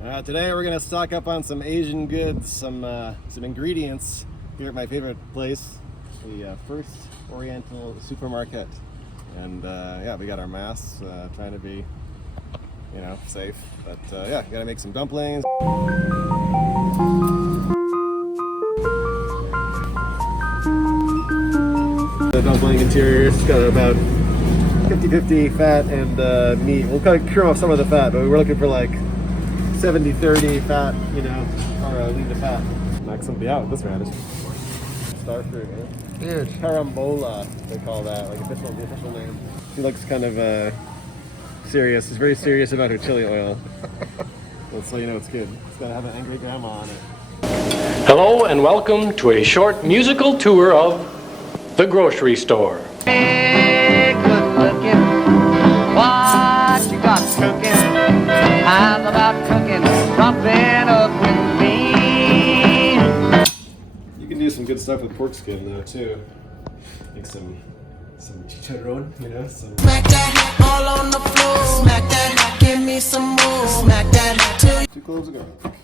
Today we're gonna stock up on some Asian goods, some ingredients here at my favorite place, the First Oriental Supermarket. And yeah, we got our masks, trying to be, safe. But yeah, gotta make some dumplings. The dumpling interior, it's got about 50-50 fat and meat. We'll kind of trim off some of the fat, but we're looking for like 70-30 fat, or lean to fat. Knock somebody out with this radish. Star fruit, Dude. Carambola, they call that, like the official name. She looks kind of serious. She's very serious about her chili oil. So you know it's good. It's gotta have an angry grandma on it. Hello and welcome to a short musical tour of the grocery store. Hey, good looking, what you got cooking? How's about cooking something up with me? You can do some good stuff with pork skin though too. Make some chicharron, some. Smack that hat all on the floor. Smack that hat, give me some more. Smack that hat till 2 cloves of garlic.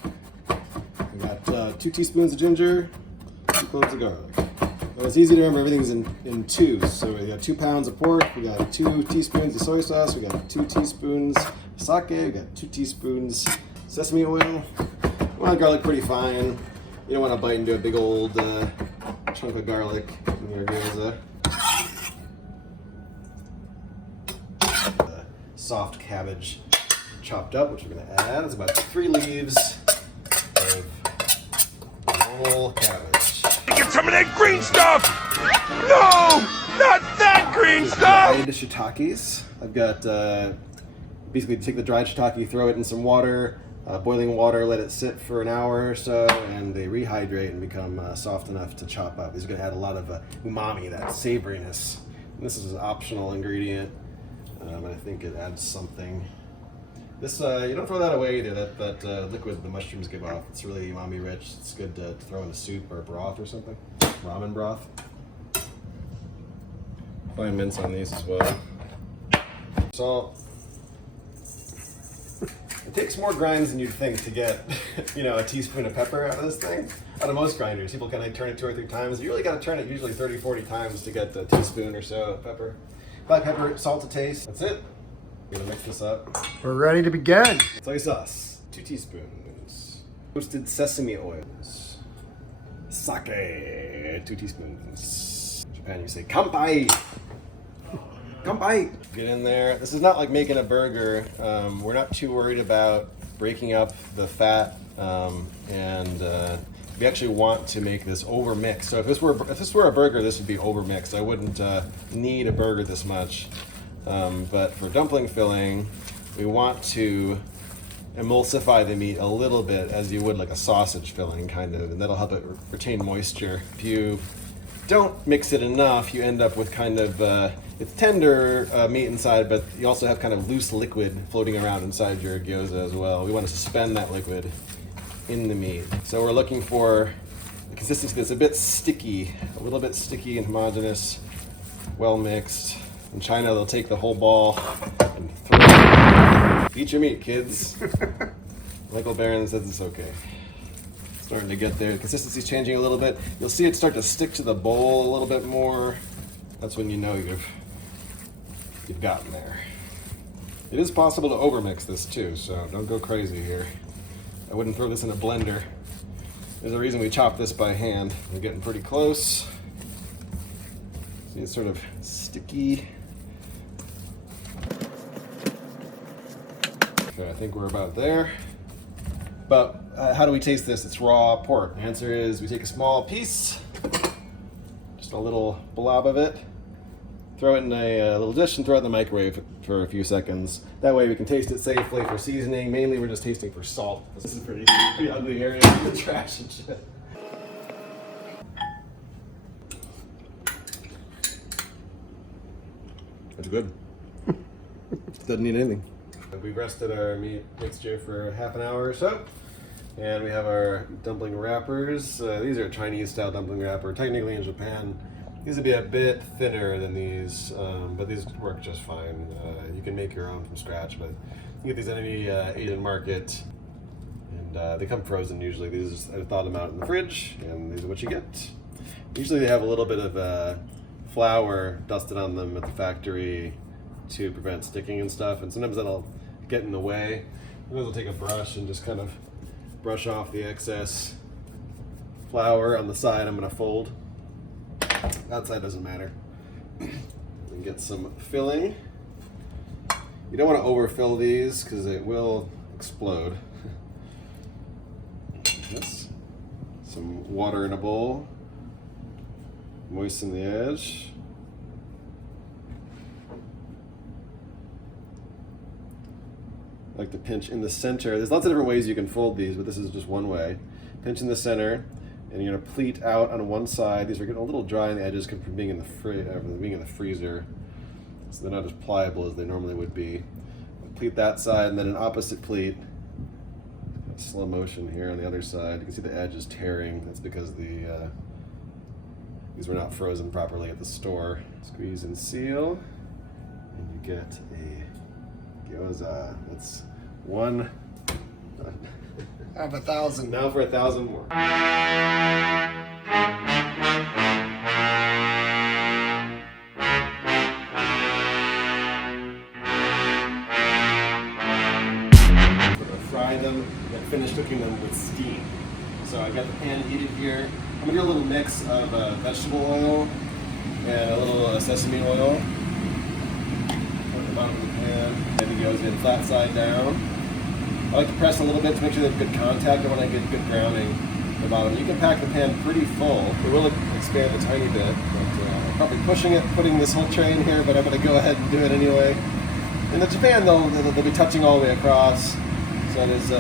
We got 2 teaspoons of ginger, 2 cloves of garlic. Well, it's easy to remember everything's in twos. So we got 2 pounds of pork, we got 2 teaspoons of soy sauce, we got 2 teaspoons of sake, we got 2 teaspoons sesame oil. You want garlic pretty fine. You don't want to bite into a big old chunk of garlic in your gyoza. Soft cabbage chopped up, which we're going to add. It's about 3 leaves of normal cabbage. Get some of that green stuff! No! Not that green stuff! Dried shiitakes. I've got, basically take the dried shiitake, throw it in some water, boiling water, let it sit for an hour or so, and they rehydrate and become soft enough to chop up. These are going to add a lot of umami, that savoriness. And this is an optional ingredient, but I think it adds something. This, you don't throw that away either, that liquid the mushrooms give off. It's really umami rich. It's good to throw in a soup or broth or something. Ramen broth. Fine mince on these as well. Salt. It takes more grinds than you'd think to get, a teaspoon of pepper out of this thing. Out of most grinders, people can turn it 2 or 3 times. You really got to turn it usually 30-40 times to get the teaspoon or so of pepper. Black pepper, salt to taste. That's it. We're gonna mix this up. We're ready to begin. Soy sauce, 2 teaspoons. Roasted sesame oils. Sake, 2 teaspoons. In Japan you say kanpai. Kanpai. Get in there. This is not like making a burger. We're not too worried about breaking up the fat, and we actually want to make this over mixed. So if this were a burger, this would be over mixed. I wouldn't need a burger this much. But for dumpling filling, we want to emulsify the meat a little bit as you would like a sausage filling, kind of, and that'll help it retain moisture. If you don't mix it enough, you end up with kind of, it's tender meat inside, but you also have kind of loose liquid floating around inside your gyoza as well. We want to suspend that liquid in the meat. So we're looking for a consistency that's a bit sticky, a little bit sticky and homogeneous, well mixed. In China, they'll take the whole ball and throw it. Eat your meat, kids. Michael Barron says it's okay. Starting to get there. The consistency's changing a little bit. You'll see it start to stick to the bowl a little bit more. That's when you know you've gotten there. It is possible to overmix this too, so don't go crazy here. I wouldn't throw this in a blender. There's a reason we chop this by hand. We're getting pretty close. See, it's sort of sticky. Okay, I think we're about there. But how do we taste this? It's raw pork. The answer is we take a small piece, just a little blob of it, throw it in a little dish and throw it in the microwave for a few seconds. That way we can taste it safely for seasoning. Mainly we're just tasting for salt. This is a pretty ugly area with the trash and shit. That's good. Doesn't need anything. We've rested our meat mixture for half an hour or so. And we have our dumpling wrappers. These are Chinese style dumpling wrapper. Technically in Japan, these would be a bit thinner than these, but these work just fine. You can make your own from scratch, but you get these at any Asian market. And they come frozen usually. These I thawed them out in the fridge, and these are what you get. Usually they have a little bit of flour dusted on them at the factory to prevent sticking and stuff, and sometimes that'll get in the way. Sometimes I'll take a brush and just kind of brush off the excess flour on the side I'm going to fold. That side doesn't matter. And get some filling. You don't want to overfill these because it will explode. This. Some water in a bowl. Moisten the edge. I like to pinch in the center. There's lots of different ways you can fold these, but this is just one way. Pinch in the center, and you're gonna pleat out on one side. These are getting a little dry on the edges from being in the freezer, so they're not as pliable as they normally would be. Pleat that side, and then an opposite pleat. Slow motion here on the other side. You can see the edge is tearing. That's because these were not frozen properly at the store. Squeeze and seal, and you get a gyoza. That's one. I have 1,000. Now for 1,000 more. Fry them and finish cooking them with steam. So I got the pan heated here. I'm gonna do a little mix of vegetable oil and a little sesame oil. Put the bottom of the pan. Maybe goes in flat side down. I like to press a little bit to make sure they have good contact. I want to get good browning at the bottom. You can pack the pan pretty full. It will expand a tiny bit, but probably pushing it, putting this whole tray in here, but I'm going to go ahead and do it anyway. In Japan, they'll be touching all the way across, so there's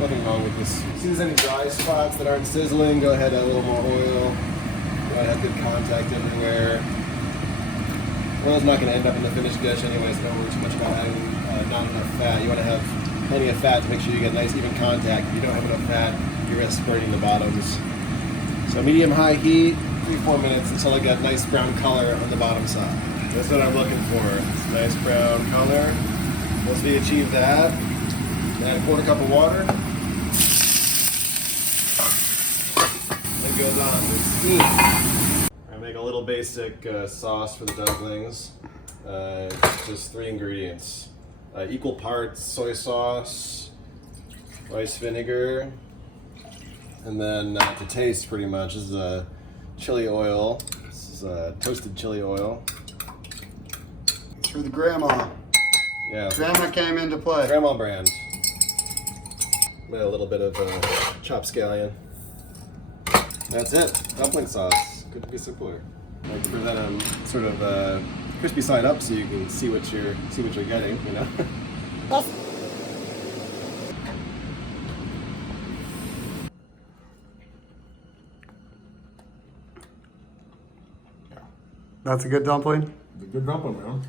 nothing wrong with this. If there's any dry spots that aren't sizzling, go ahead, add a little more oil. You want to have good contact everywhere. Oil's not going to end up in the finished dish anyway, so don't worry too much about having not enough fat. You want to have plenty of fat to make sure you get nice even contact. If you don't have enough fat, you risk burning the bottoms. So medium-high heat, 3-4 minutes until I get nice brown color on the bottom side. That's what I'm looking for. It's nice brown color. Once we achieve that, add a 1/4 cup of water. It goes on with steam. I make a little basic sauce for the dumplings. Just 3 ingredients. Equal parts soy sauce, rice vinegar, and then to taste pretty much this is chili oil. This is toasted chili oil. It's for the grandma. Yeah. Grandma came into play. Grandma brand. With a little bit of chopped scallion. That's it. Dumpling sauce. Couldn't be simpler. I like to present them sort of crispy side up so you can see what you're getting, you know. That's a good dumpling. It's a good dumpling, man.